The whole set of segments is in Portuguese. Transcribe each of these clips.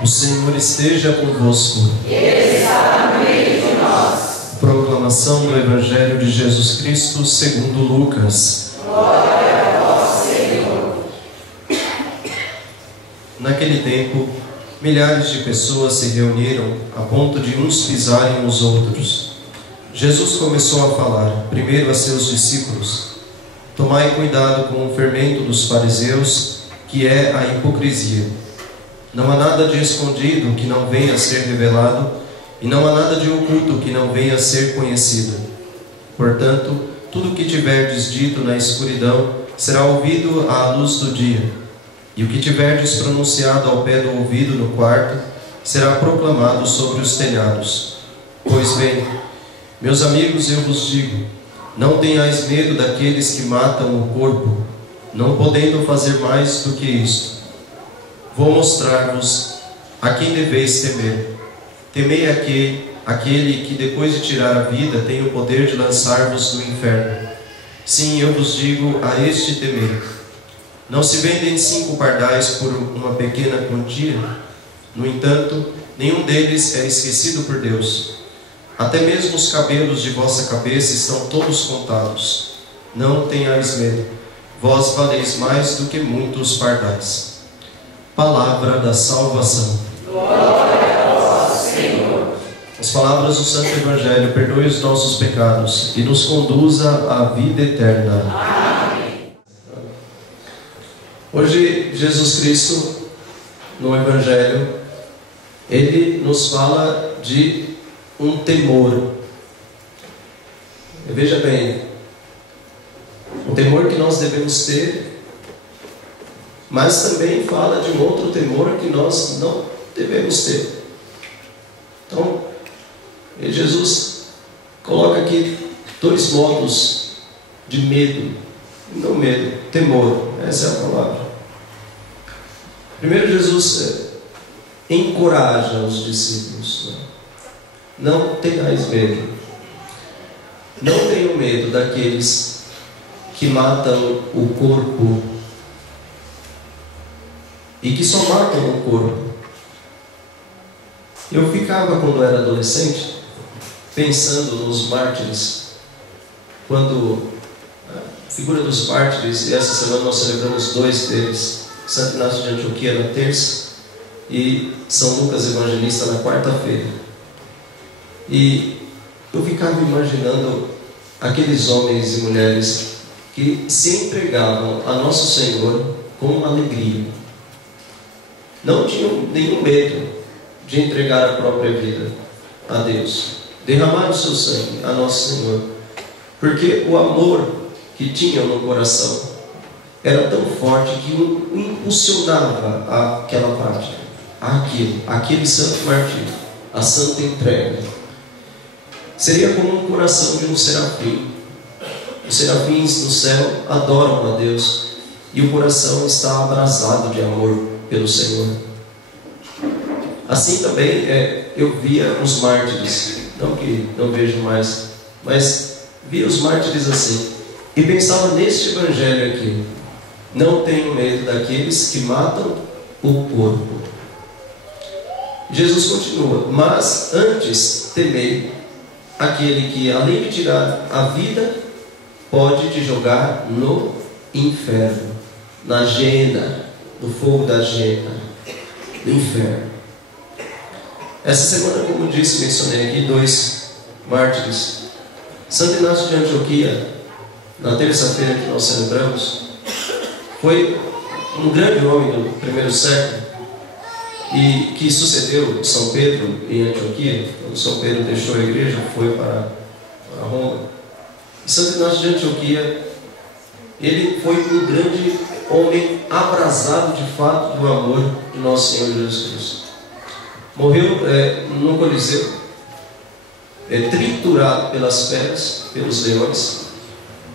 O Senhor esteja convosco. Ele está no meio de nós. Proclamação do Evangelho de Jesus Cristo segundo Lucas. Glória a vós, Senhor. Naquele tempo, milhares de pessoas se reuniram a ponto de uns pisarem os outros. Jesus começou a falar, primeiro a seus discípulos: tomai cuidado com o fermento dos fariseus, que é a hipocrisia. Não há nada de escondido que não venha a ser revelado, e não há nada de oculto que não venha a ser conhecido. Portanto, tudo o que tiverdes dito na escuridão será ouvido à luz do dia, e o que tiverdes pronunciado ao pé do ouvido no quarto será proclamado sobre os telhados. Pois bem, meus amigos, eu vos digo: não tenhais medo daqueles que matam o corpo, não podendo fazer mais do que isto. Vou mostrar-vos a quem deveis temer. Temei aquele que, depois de tirar a vida, tem o poder de lançar-vos no inferno. Sim, eu vos digo, a este temei. Não se vendem 5 pardais por uma pequena quantia? No entanto, nenhum deles é esquecido por Deus. Até mesmo os cabelos de vossa cabeça estão todos contados. Não tenhais medo, vós valeis mais do que muitos pardais. Palavra da salvação. Glória a vós, Senhor. As palavras do Santo Evangelho: perdoe os nossos pecados e nos conduza à vida eterna. Amém. Hoje, Jesus Cristo, no Evangelho, Ele nos fala de um temor. Veja bem, o temor que nós devemos ter, mas também fala de um outro temor que nós não devemos ter. Então, Jesus coloca aqui 2 modos de medo, não medo, temor, essa é a palavra. Primeiro, Jesus encoraja os discípulos: não tenhais medo, não tenham medo daqueles que matam o corpo e que só matam o corpo. Eu ficava, quando era adolescente, pensando nos mártires, quando a figura dos mártires, e essa semana nós celebramos 2 deles, Santo Inácio de Antioquia na terça e São Lucas Evangelista na quarta-feira. E eu ficava imaginando aqueles homens e mulheres que se entregavam a Nosso Senhor com alegria. Não tinham nenhum medo de entregar a própria vida a Deus, derramar o seu sangue a Nosso Senhor, porque o amor que tinham no coração era tão forte que o impulsionava àquela prática, aquele santo martírio, a santa entrega. Seria como um coração de um serafim. Os serafins no céu adoram a Deus e o coração está abrasado de amor pelo Senhor. Assim também eu via os mártires, não que não vejo mais, mas via os mártires assim, e pensava neste Evangelho aqui: não tenho medo daqueles que matam o corpo. Jesus continua: mas antes temei aquele que, além de tirar a vida, pode te jogar no inferno, na gena, no fogo da gena, no inferno. Essa semana, como disse, mencionei aqui 2 mártires. Santo Inácio de Antioquia, na terça-feira que nós celebramos, foi um grande homem do primeiro século e que sucedeu São Pedro em Antioquia. Quando São Pedro deixou a igreja, foi para Roma. E Santo Inácio de Antioquia, ele foi um grande homem abrasado de fato do amor de Nosso Senhor Jesus Cristo. Morreu no Coliseu, triturado pelas feras, pelos leões,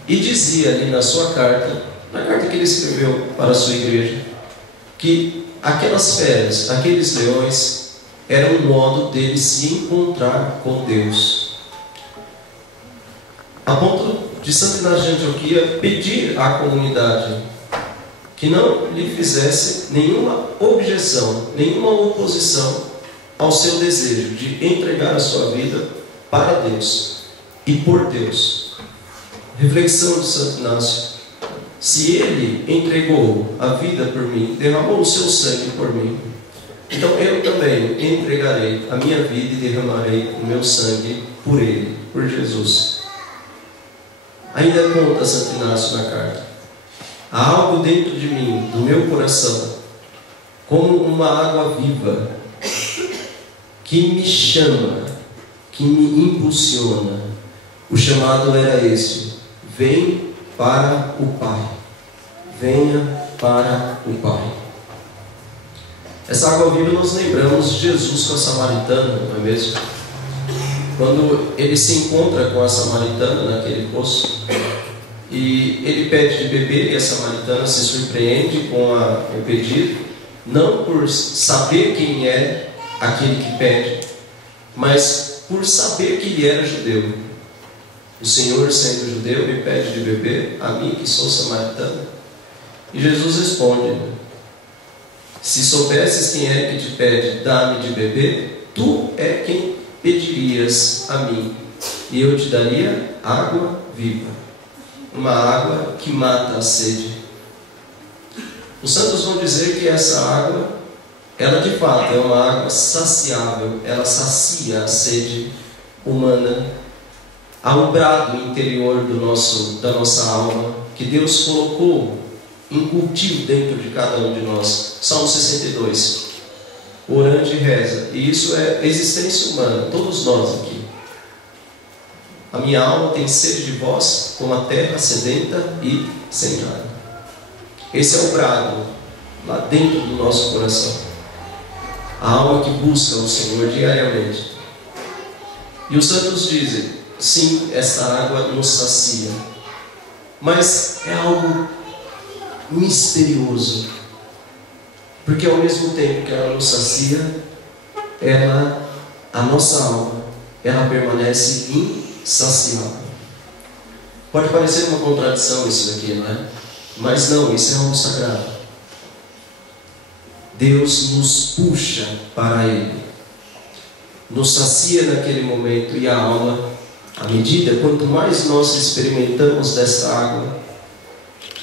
e dizia ali na sua carta, na carta que ele escreveu para a sua igreja, que aquelas feras, aqueles leões, eram um modo dele se encontrar com Deus. A ponto de Santo Inácio de Antioquia pedir à comunidade que não lhe fizesse nenhuma objeção, nenhuma oposição ao seu desejo de entregar a sua vida para Deus e por Deus. Reflexão de Santo Inácio: se ele entregou a vida por mim, derramou o seu sangue por mim, então eu também entregarei a minha vida e derramarei o meu sangue por ele, por Jesus. Ainda conta Santo Inácio na carta: há algo dentro de mim, do meu coração, como uma água viva, que me chama, que me impulsiona. O chamado era esse: vem para o Pai, venha para o Pai. Essa água viva nós lembramos de Jesus com a samaritana, não é mesmo? Quando ele se encontra com a samaritana naquele poço, e ele pede de beber, e a samaritana se surpreende com o pedido, não por saber quem é aquele que pede, mas por saber que ele era judeu. O Senhor, sendo judeu, me pede de beber, a mim que sou samaritana? E Jesus responde: se soubesses quem é que te pede, dá-me de beber, tu é quem pedirias a mim, e eu te daria água viva, uma água que mata a sede. Os santos vão dizer que essa água, ela de fato é uma água saciável, ela sacia a sede humana. Há um brado interior da nossa alma que Deus colocou em cultivo dentro de cada um de nós. Salmo 62. O orante reza, e isso é existência humana, todos nós aqui. A minha alma tem sede de vós, como a terra sedenta e sem água. Esse é o brado lá dentro do nosso coração. A alma que busca o Senhor diariamente. E os santos dizem: sim, essa água nos sacia, mas é algo misterioso, porque ao mesmo tempo que ela nos sacia, a nossa alma, ela permanece insaciável. Pode parecer uma contradição isso daqui, não é? Mas não, isso é algo sagrado. Deus nos puxa para Ele, nos sacia naquele momento, e a alma, à medida, quanto mais nós experimentamos desta água,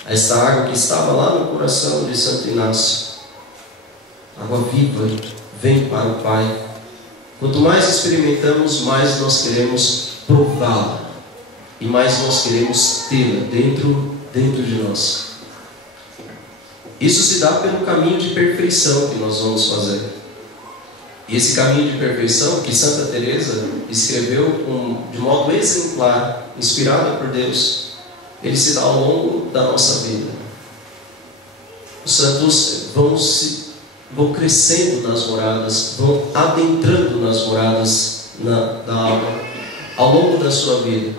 esta água que estava lá no coração de Santo Inácio, água viva, vem para o Pai. Quanto mais experimentamos, mais nós queremos prová-la, e mais nós queremos tê-la dentro de nós. Isso se dá pelo caminho de perfeição que nós vamos fazer. E esse caminho de perfeição que Santa Teresa escreveu de modo exemplar, inspirado por Deus, ele se dá ao longo da nossa vida. Os santos vão crescendo nas moradas, vão adentrando nas moradas da alma, ao longo da sua vida.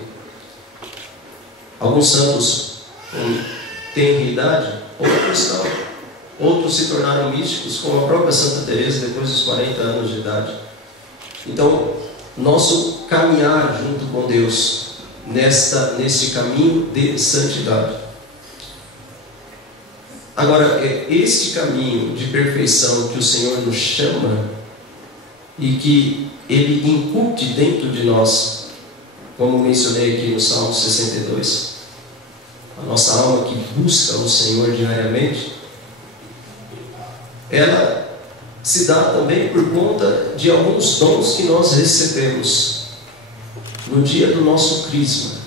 Alguns santos têm idade, outros se tornaram místicos, como a própria Santa Teresa, depois dos 40 anos de idade. Então, nosso caminhar junto com Deus, neste caminho de santidade. Agora, este caminho de perfeição que o Senhor nos chama, e que Ele incute dentro de nós, como mencionei aqui no Salmo 62, a nossa alma que busca o Senhor diariamente, ela se dá também por conta de alguns dons que nós recebemos no dia do nosso crisma,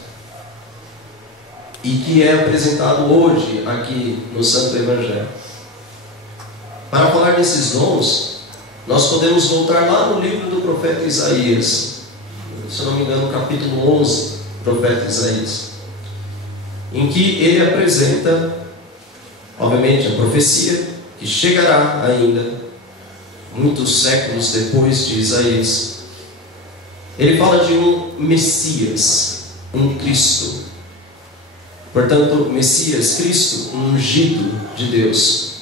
e que é apresentado hoje aqui no Santo Evangelho. Para falar desses dons, nós podemos voltar lá no livro do profeta Isaías, se eu não me engano, capítulo 11, profeta Isaías, em que ele apresenta, obviamente, a profecia que chegará ainda muitos séculos depois de Isaías. Ele fala de um Messias, um Cristo. Portanto, Messias, Cristo, um ungido de Deus,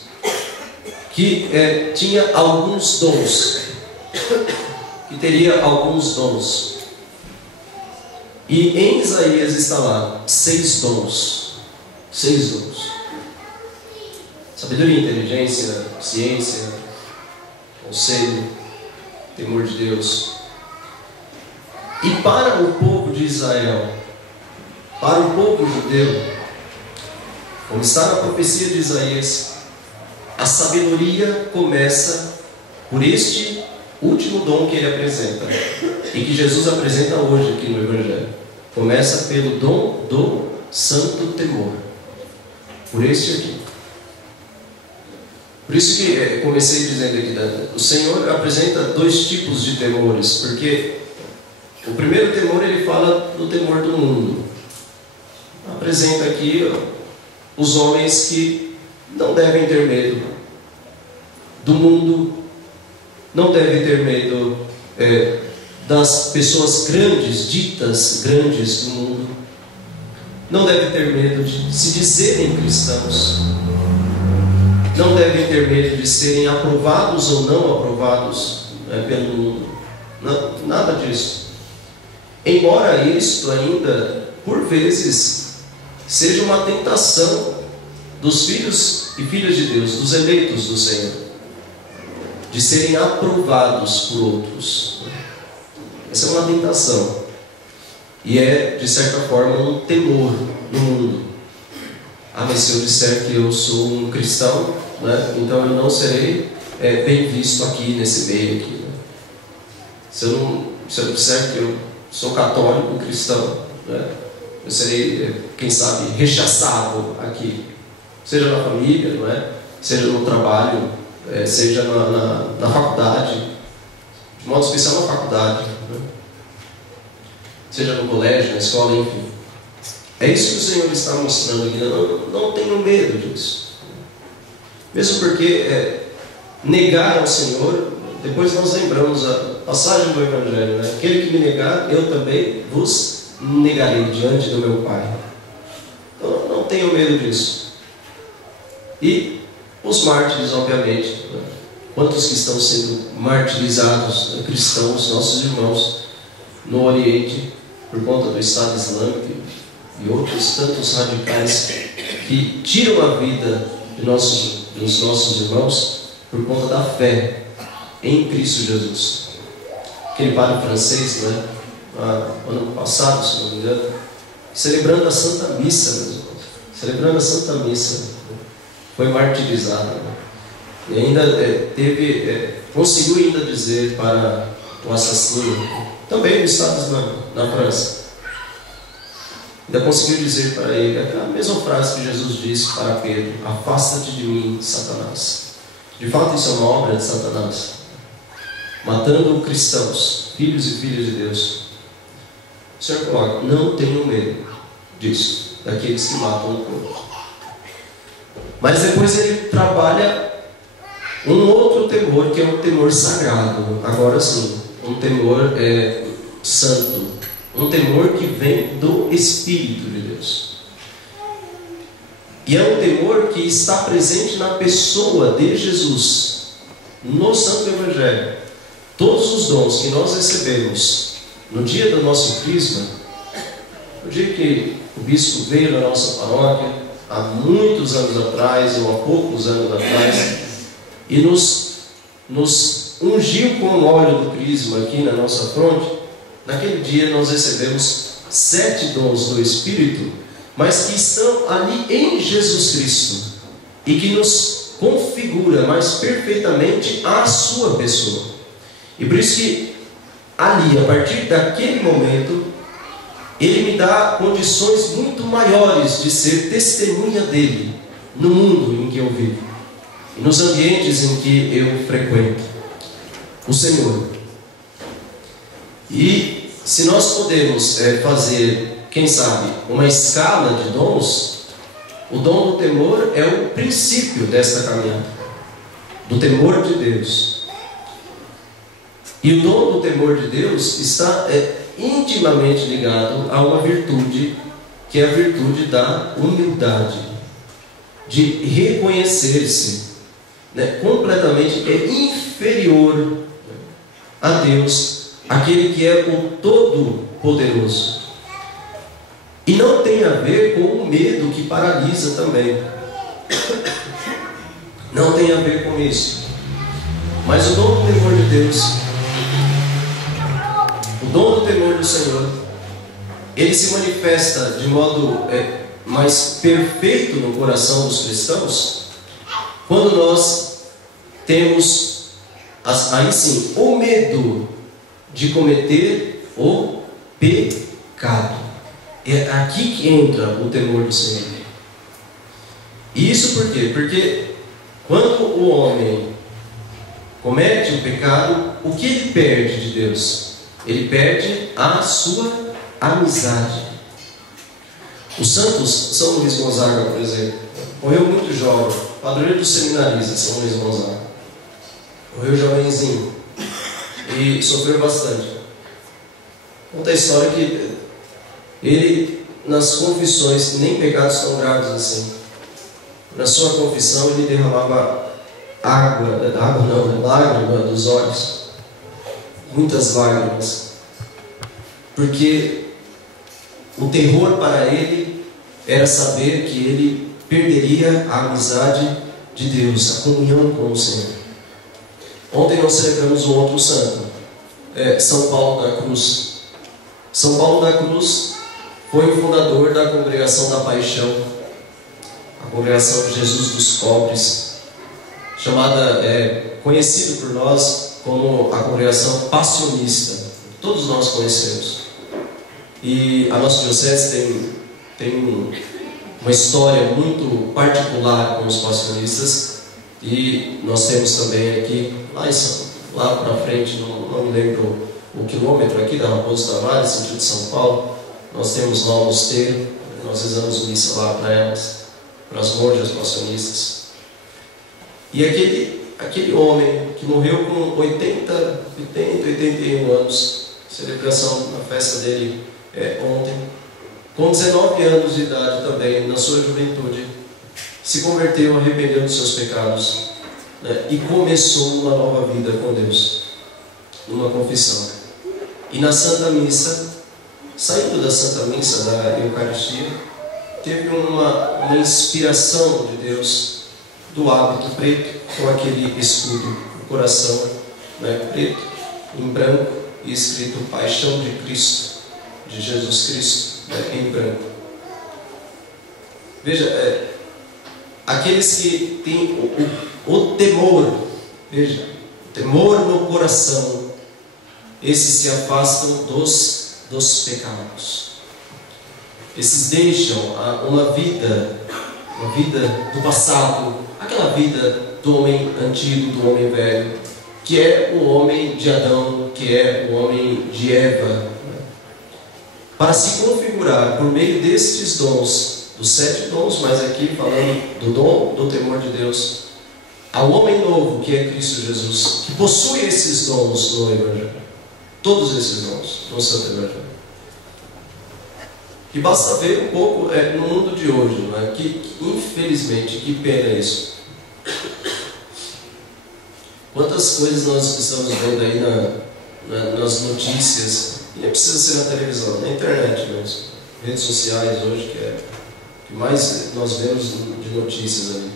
que tinha alguns dons, que teria alguns dons. E em Isaías está lá 6 dons. 6 dons. Sabedoria, inteligência, ciência, conselho, temor de Deus. E para o povo de Israel, para o povo judeu, como está na profecia de Isaías, a sabedoria começa por este último dom que ele apresenta e que Jesus apresenta hoje aqui no Evangelho. Começa pelo dom do santo temor, por este aqui. Por isso que comecei dizendo aqui, o Senhor apresenta dois tipos de temores, porque o primeiro temor, ele fala do temor do mundo. Apresenta aqui os homens que não devem ter medo do mundo, não devem ter medo das pessoas grandes, ditas grandes do mundo, não devem ter medo de se dizerem cristãos, não devem ter medo de serem aprovados ou não aprovados pelo mundo, não, nada disso. Embora isto ainda, por vezes, seja uma tentação dos filhos e filhas de Deus, dos eleitos do Senhor, de serem aprovados por outros. Essa é uma tentação. E é, de certa forma, um temor no mundo. Ah, mas se eu disser que eu sou um cristão, né, então eu não serei bem visto aqui, nesse meio aqui. Né? Se eu disser que eu sou católico, cristão, né, eu serei, quem sabe, rechaçado aqui. Seja na família, não é? Seja no trabalho, seja na faculdade, de modo especial na faculdade, né? Seja no colégio, na escola, enfim. É isso que o Senhor está mostrando aqui. Não tenham medo disso. Mesmo porque negar ao Senhor, depois nós lembramos a passagem do Evangelho, né? Aquele que me negar, eu também vos negarei diante do meu Pai. Então não tenham medo disso. E os mártires, obviamente, né? Quantos que estão sendo martirizados, né? Cristãos, nossos irmãos, no Oriente, por conta do Estado Islâmico e outros tantos radicais que tiram a vida dos nossos irmãos por conta da fé em Cristo Jesus. Aquele padre francês, né? Ano passado, se não me engano, celebrando a Santa Missa, meus irmãos, celebrando a Santa Missa, foi martirizado, né? E ainda conseguiu ainda dizer para o assassino, também no Estado Islâmico, na França, ainda conseguiu dizer para ele a mesma frase que Jesus disse para Pedro: afasta-te de mim, Satanás. De fato, isso é uma obra de Satanás, matando cristãos, filhos e filhas de Deus. O Senhor coloca: não tenham medo disso, daqueles que matam o corpo. Mas depois ele trabalha um outro temor, que é um temor sagrado. Agora sim, um temor santo, um temor que vem do Espírito de Deus. E é um temor que está presente na pessoa de Jesus, no Santo Evangelho. Todos os dons que nós recebemos no dia do nosso crisma, no dia que o bispo veio na nossa paróquia, há muitos anos atrás, ou há poucos anos atrás, e nos ungiu com o óleo do crisma aqui na nossa fronte, naquele dia nós recebemos 7 dons do Espírito, mas que estão ali em Jesus Cristo, e que nos configura mais perfeitamente a sua pessoa. E por isso que ali, a partir daquele momento, Ele me dá condições muito maiores de ser testemunha dele no mundo em que eu vivo e nos ambientes em que eu frequento o Senhor. E se nós podemos fazer, quem sabe, uma escala de dons, o dom do temor é o princípio desta caminhada, do temor de Deus. E o dom do temor de Deus está intimamente ligado a uma virtude, que é a virtude da humildade, de reconhecer-se, né, completamente inferior a Deus, aquele que é o Todo-Poderoso. E não tem a ver com o medo que paralisa também. não tem a ver com isso. Mas o dom do temor de Deus, o dom do temor do Senhor, ele se manifesta de modo mais perfeito no coração dos cristãos quando nós temos, aí sim, o medo de cometer o pecado. É aqui que entra o temor do Senhor. E isso por quê? Porque quando o homem comete o pecado, o que ele perde de Deus? Ele perde a sua amizade. Os santos, São Luís Gonzaga, por exemplo, morreu muito jovem, padroeiro dos seminaristas, São Luís Gonzaga. Morreu jovenzinho e sofreu bastante. Conta a história que ele, nas confissões, nem pecados tão graves assim, na sua confissão ele derramava lágrima dos olhos, muitas lágrimas, porque o terror para ele era saber que ele perderia a amizade de Deus, a comunhão com o Senhor. Ontem nós celebramos um outro santo, São Paulo da Cruz. São Paulo da Cruz foi o fundador da Congregação da Paixão, a Congregação de Jesus dos Pobres, conhecido por nós como a Congregação Passionista. Todos nós conhecemos. E a nossa diocese tem uma história muito particular com os passionistas, e nós temos também aqui, lá para frente, não me lembro o quilômetro aqui da Raposo Tavares, sentido de São Paulo, nós temos lá um mosteiro, nós rezamos missa lá para elas, para as monjas passionistas. E aquele homem que morreu com 81 anos, celebração na festa dele ontem, com 19 anos de idade também, na sua juventude, se converteu, arrependeu dos seus pecados, né, e começou uma nova vida com Deus, numa confissão. E na Santa Missa, saindo da Santa Missa, da Eucaristia, teve uma inspiração de Deus do hábito preto, com aquele escudo no coração, né, preto, em branco, e escrito Paixão de Cristo, de Jesus Cristo, né, em branco. Veja, aqueles que têm o temor, veja, o temor no coração, esses se afastam dos pecados. Esses deixam uma vida do passado, aquela vida do homem antigo, do homem velho, que é o homem de Adão, que é o homem de Eva, para se configurar por meio destes dons, dos 7 dons, mas aqui falando do dom do temor de Deus, ao homem novo que é Cristo Jesus, que possui esses dons no Evangelho, todos esses dons no Santo Evangelho. E basta ver um pouco no mundo de hoje, não é? Que infelizmente, que pena isso. Quantas coisas nós estamos vendo aí nas notícias, e nem precisa ser na televisão, na internet mesmo, redes sociais hoje, que é o que mais nós vemos de notícias ali.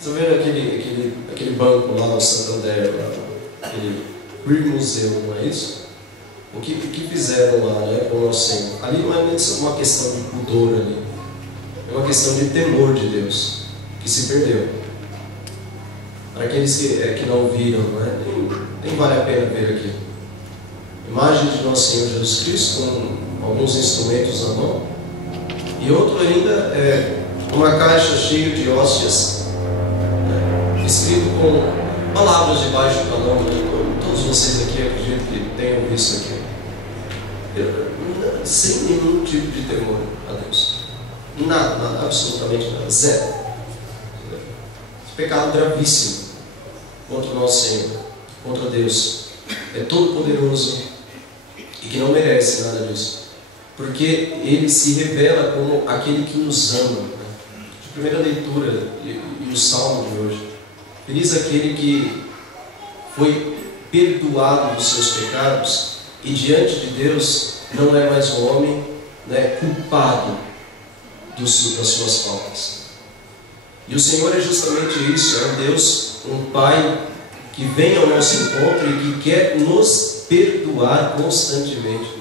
Vocês viram aquele banco lá no Santander, aquele museu, não é isso? O que fizeram lá, né, com o nosso Senhor? Ali não é uma questão de pudor ali, é uma questão de temor de Deus, que se perdeu. Para aqueles que não viram, né, nem vale a pena ver aqui. Imagem de nosso Senhor Jesus Cristo, com alguns instrumentos na mão, e outro ainda uma caixa cheia de hóstias, né, escrito com palavras debaixo do nome. Todos vocês aqui, acredito que tenham visto aqui, sem nenhum tipo de temor a Deus, nada, absolutamente nada, zero. Pecado gravíssimo contra o nosso Senhor, contra Deus, é todo poderoso e que não merece nada disso, porque Ele se revela como aquele que nos ama, né? De primeira leitura e o salmo de hoje, feliz aquele que foi perdoado dos seus pecados e diante de Deus não é mais um homem, né, culpado das suas faltas. E o Senhor é justamente isso, é um Deus, um Pai que vem ao nosso encontro e que quer nos perdoar constantemente.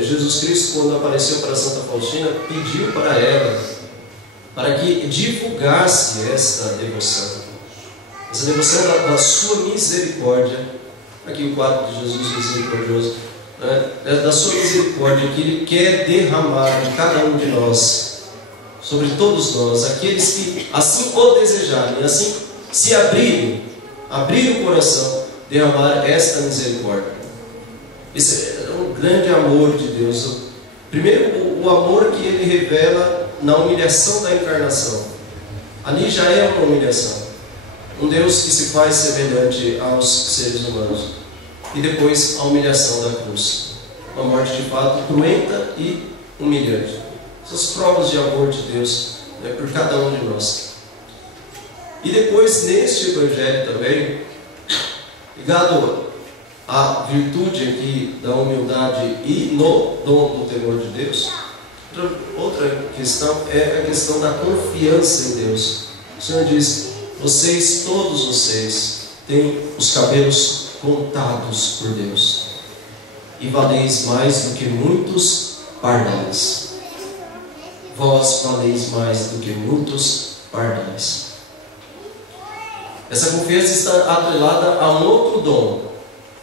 Jesus Cristo, quando apareceu para Santa Faustina, pediu para ela para que divulgasse esta devoção da sua misericórdia. Aqui o quadro de Jesus misericordioso, da sua misericórdia que Ele quer derramar de cada um de nós, sobre todos nós, aqueles que assim o desejarem, assim se abrirem o coração, derramar esta misericórdia. Esse é um grande amor de Deus. Primeiro, o amor que Ele revela na humilhação da encarnação. Ali já é uma humilhação. Um Deus que se faz semelhante aos seres humanos. E depois a humilhação da cruz. Uma morte de fato cruenta e humilhante. Essas provas de amor de Deus, por cada um de nós. E depois, neste Evangelho também, ligado à virtude aqui da humildade e no dom do temor de Deus, outra questão é a questão da confiança em Deus. O Senhor diz: todos vocês, têm os cabelos contados por Deus, e valeis mais do que muitos pardais. Vós valeis mais do que muitos pardais. Essa confiança está atrelada a um outro dom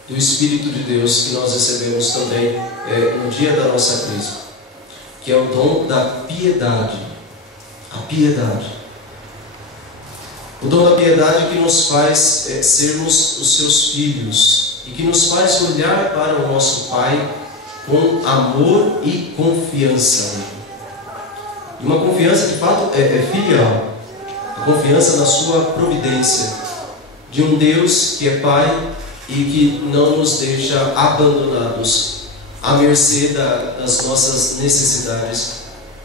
do Espírito de Deus que nós recebemos também no dia da nossa crise, que é o dom da piedade. A piedade. O dom da piedade que nos faz sermos os seus filhos e que nos faz olhar para o nosso Pai com amor e confiança. E uma confiança de fato é filial. A confiança na sua providência, de um Deus que é Pai e que não nos deixa abandonados à mercê das nossas necessidades,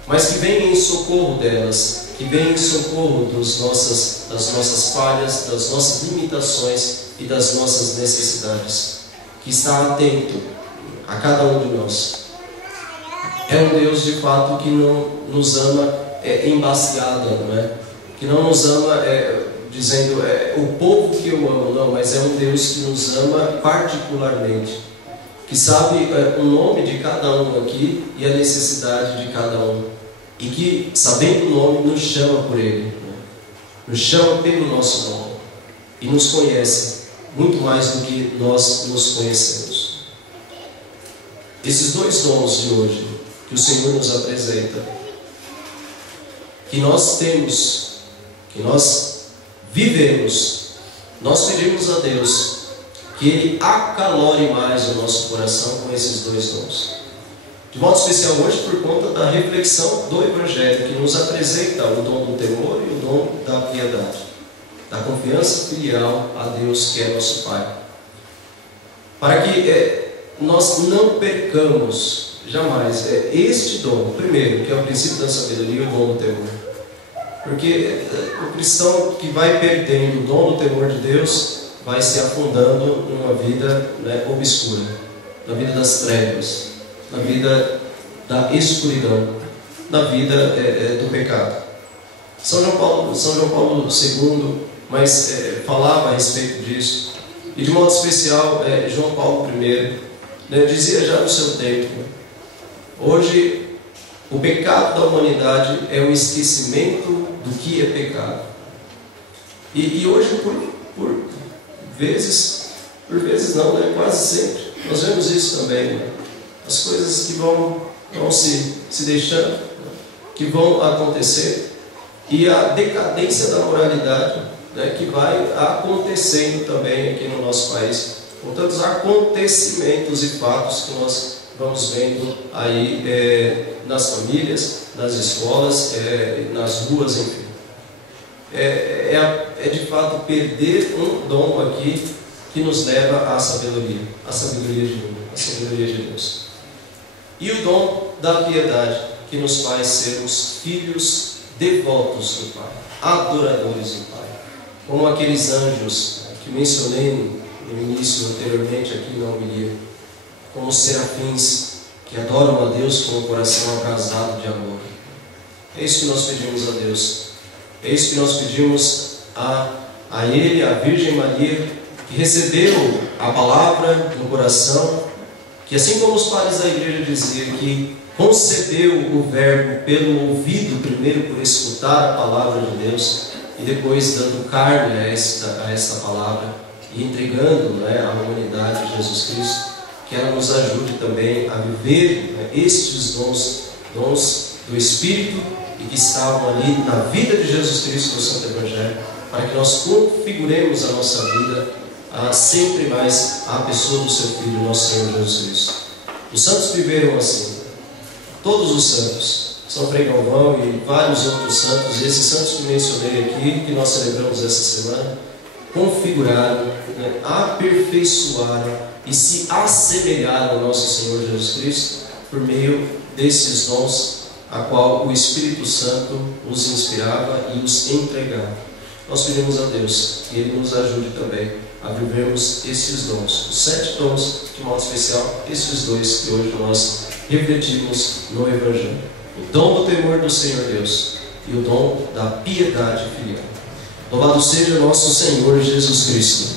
mas que vem em socorro delas, que vem em socorro das nossas falhas, das nossas limitações e das nossas necessidades, que está atento a cada um de nós. É um Deus de fato que não nos ama embaciado, não é? Que não nos ama dizendo o povo que eu amo, não, mas é um Deus que nos ama particularmente, que sabe o nome de cada um aqui e a necessidade de cada um, e que, sabendo o nome, nos chama por ele, né? Nos chama pelo nosso nome e nos conhece muito mais do que nós nos conhecemos. Esses dois dons de hoje que o Senhor nos apresenta, que nós temos, que nós vivemos, nós pedimos a Deus que Ele acalore mais o nosso coração com esses dois dons. De modo especial hoje por conta da reflexão do Evangelho, que nos apresenta o dom do temor e o dom da piedade, da confiança filial a Deus que é nosso Pai. Para que nós não percamos jamais este dom, primeiro, que é o princípio da sabedoria e o dom do temor. Porque o cristão que vai perdendo o dom do temor de Deus vai se afundando numa vida obscura, na vida das trevas, na vida da escuridão, na vida do pecado. São João Paulo II falava a respeito disso, e de modo especial João Paulo I dizia já no seu tempo: hoje o pecado da humanidade é o esquecimento do que é pecado. E hoje por vezes não, quase sempre nós vemos isso também, as coisas que vão se deixando, que vão acontecer, e a decadência da moralidade que vai acontecendo também aqui no nosso país, com tantos acontecimentos e fatos que nós vamos vendo aí nas famílias, nas escolas, nas ruas, enfim. É de fato perder um dom aqui que nos leva à sabedoria, a sabedoria de Deus. E o dom da piedade, que nos faz sermos filhos devotos do Pai, adoradores do Pai, como aqueles anjos que mencionei no início, anteriormente aqui na homilia, como os serafins que adoram a Deus com o coração abrasado de amor. É isso que nós pedimos a Deus. É isso que nós pedimos a Ele, a Virgem Maria, que recebeu a palavra no coração, que assim como os pais da igreja diziam, que concebeu o verbo pelo ouvido, primeiro por escutar a palavra de Deus, e depois dando carne a esta palavra, e entregando à humanidade de Jesus Cristo, que ela nos ajude também a viver estes dons do Espírito, e que estavam ali na vida de Jesus Cristo no Santo Evangelho, para que nós configuremos a nossa vida sempre mais à pessoa do seu Filho, nosso Senhor Jesus Cristo. Os santos viveram assim. Todos os santos, São Frei Galvão e vários outros santos, e esses santos que mencionei aqui, que nós celebramos essa semana, configuraram, aperfeiçoaram e se assemelharam ao nosso Senhor Jesus Cristo por meio desses dons a qual o Espírito Santo os inspirava e os entregava. Nós pedimos a Deus que Ele nos ajude também a vivermos esses dons, os 7 dons, de modo especial, esses 2 que hoje nós refletimos no Evangelho: o dom do temor do Senhor Deus e o dom da piedade filial. Louvado seja nosso Senhor Jesus Cristo.